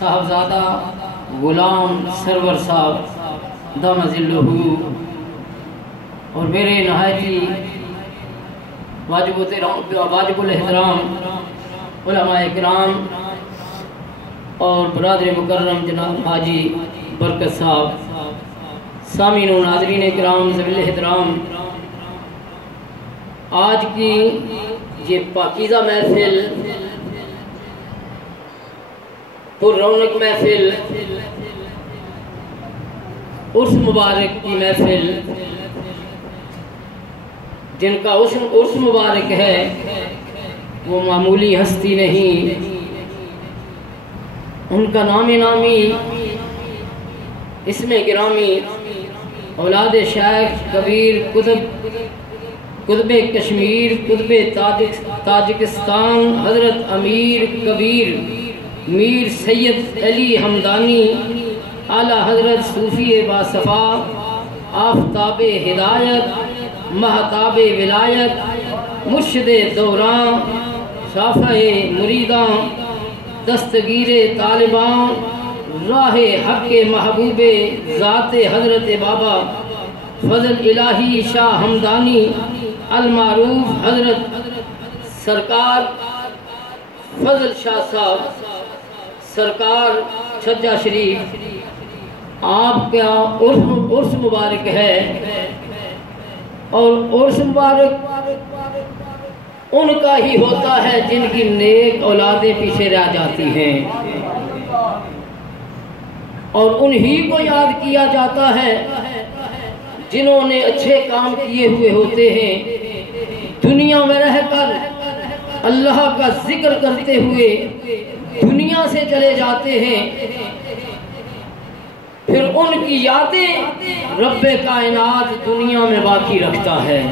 صاحبزادہ غلام سرور صاحب دام ذلہ اور میرے نہایتی واجب الاحترام علماء کرام اور برادر مکرم جناب حاجی برکت صاحب، سامعین و ناظرین کرام ذوی الاحترام، آج کی یہ پاکیزہ محفل، پر رونق محفل، عرس مبارک کی محفل، جن کا عرس مبارک ہے وہ معمولی ہستی نہیں، ان کا نام نامی اسم گرامی اولاد شیخ کبیر قطب کشمیر قطب تاجکستان حضرت امیر کبیر میر سید علی حمدانی اعلیٰ حضرت صوفی باصفا آفتاب ہدایت مہتاب ولایت مرشد دوران شافع مریداں دستگیر طالبان راہ حق محبوب ذات حضرت بابا فضل الہی شاہ حمدانی المعروف حضرت سرکار فضل شاہ صاحب سرکار چھجا شریف، آپ کا عرس مبارک ہے، اور عرس مبارک ان کا ہی ہوتا ہے جن کی نیک اولادیں پیچھے رہ جاتی ہیں، اور انہی کو یاد کیا جاتا ہے جنہوں نے اچھے کام کیے ہوئے ہوتے ہیں، دنیا میں رہ کر اللہ کا ذکر کرتے ہوئے دنیا سے چلے جاتے ہیں، پھر ان کی یادیں رب کائنات دنیا میں باقی رکھتا ہے۔